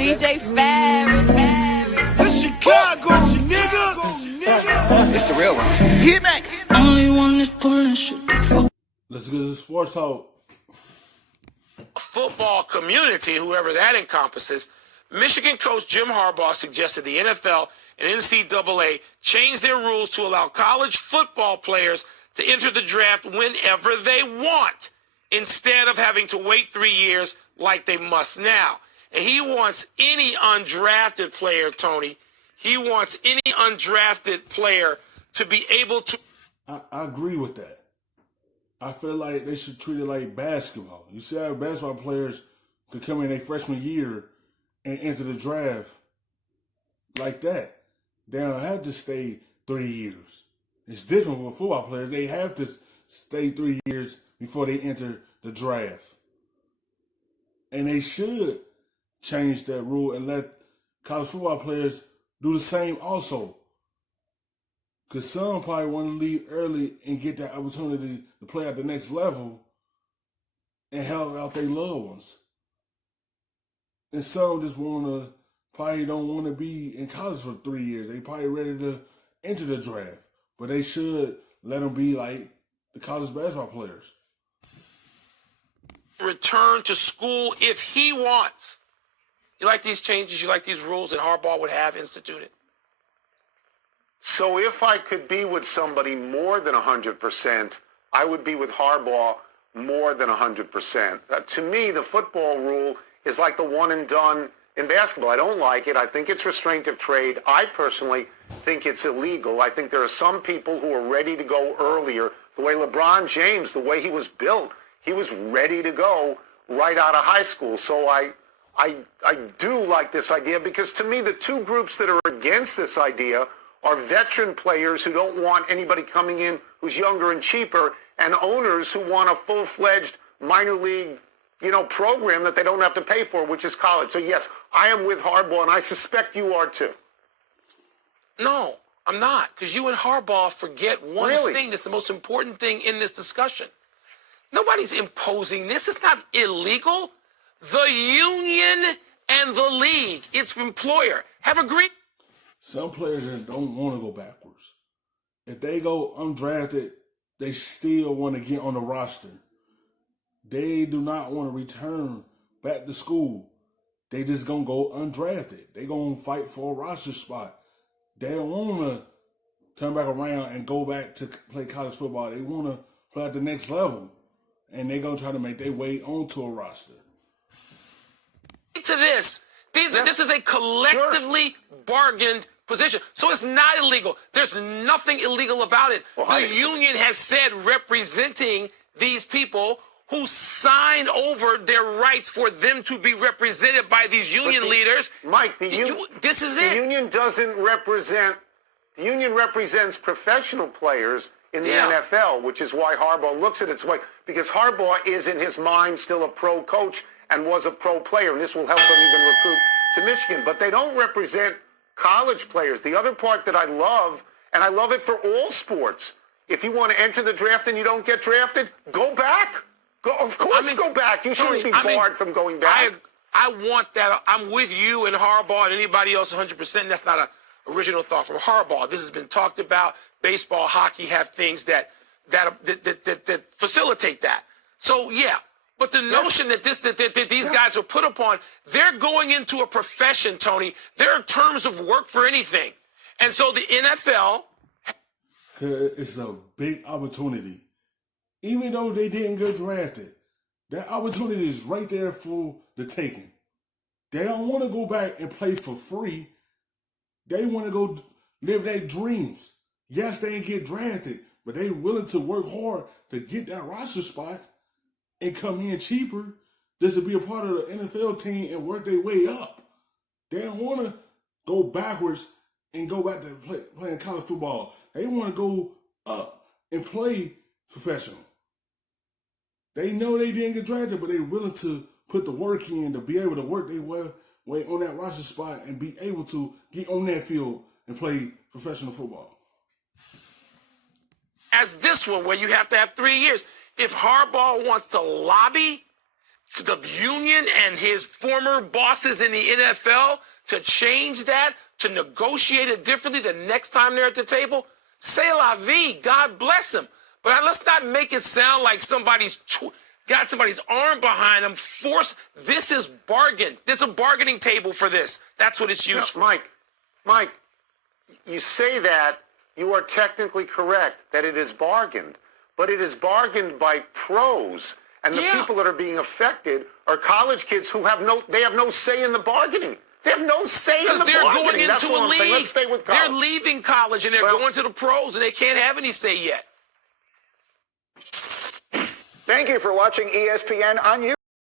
DJ Ferris. This Chicago, nigga. It's the real one. Hit me. Only one that's pulling shit. Let's get to sports talk. Football community, whoever that encompasses, Michigan coach Jim Harbaugh suggested the NFL and NCAA change their rules to allow college football players to enter the draft whenever they want, instead of having to wait 3 years like they must now. And he wants any undrafted player, Tony, he wants any undrafted player to be able to... I agree with that. I feel like they should treat it like basketball. You see how basketball players could come in their freshman year and enter the draft like that. They don't have to stay 3 years. It's different with football players. They have to stay 3 years before they enter the draft. And they should change that rule and let college football players do the same also. Because some probably want to leave early and get that opportunity to play at the next level and help out their loved ones. And some just probably don't want to be in college for 3 years. They probably ready to enter the draft. But they should let them be like the college basketball players. Return to school if he wants. You like these changes? You like these rules that Harbaugh would have instituted? So if I could be with somebody more than 100%, I would be with Harbaugh more than 100%. To me, the football rule is like the one and done in basketball. I don't like it. I think it's restraint of trade. I personally think it's illegal. I think there are some people who are ready to go earlier. The way LeBron James, the way he was built, he was ready to go right out of high school. So I do like this idea because to me, the two groups that are against this idea are veteran players who don't want anybody coming in who's younger and cheaper, and owners who want a full-fledged minor league, program that they don't have to pay for, which is college. So yes, I am with Harbaugh, and I suspect you are too. No, I'm not, because you and Harbaugh forget one Really? thing that's the most important thing in this discussion. Nobody's imposing this. It's not illegal. The union and the league, its employer, have agreed. Some players don't want to go backwards. If they go undrafted, they still want to get on the roster. They do not want to return back to school. They just going to go undrafted. They going to fight for a roster spot. They don't want to turn back around and go back to play college football. They want to play at the next level. And they're going to try to make their way onto a roster. To this. This is a collectively bargained position. So it's not illegal. There's nothing illegal about it. Well, the union has said, representing these people who signed over their rights for them to be represented by these union leaders. Mike, this is the it. union doesn't represent. The union represents professional players in the NFL, which is why Harbaugh looks at it this way, because Harbaugh is in his mind still a pro coach and was a pro player, and this will help him even recruit to Michigan. But they don't represent college players. The other part that I love, and I love it for all sports, if you want to enter the draft and you don't get drafted, go back. Of course, go back. You shouldn't be barred from going back. I want that. I'm with you and Harbaugh and anybody else 100%. That's not an original thought from Harbaugh. This has been talked about. Baseball, hockey have things that facilitate that. So, yeah. But the notion that these guys are put upon, they're going into a profession, Tony. There are terms of work for anything. And so the NFL... It's a big opportunity. Even though they didn't get drafted, that opportunity is right there for the taking. They don't want to go back and play for free. They want to go live their dreams. Yes, they didn't get drafted, but they're willing to work hard to get that roster spot and come in cheaper just to be a part of the NFL team and work their way up. They don't want to go backwards and go back to playing college football. They want to go up and play professional. They know they didn't get drafted, but they're willing to put the work in to be able to work their way on that roster spot and be able to get on that field and play professional football. As this one, where you have to have 3 years. If Harbaugh wants to lobby the union and his former bosses in the NFL to change that, to negotiate it differently the next time they're at the table, c'est la vie. God bless him. But let's not make it sound like somebody's got somebody's arm behind them. This is bargain. There's a bargaining table for this. That's what it's used for. Mike, you say that, you are technically correct that it is bargained, but it is bargained by pros, and the people that are being affected are college kids who have no say in the bargaining. They have no say in the bargaining. Because they're going into a league. Let's stay with college. They're leaving college and they're going to the pros, and they can't have any say yet. Thank you for watching ESPN on YouTube.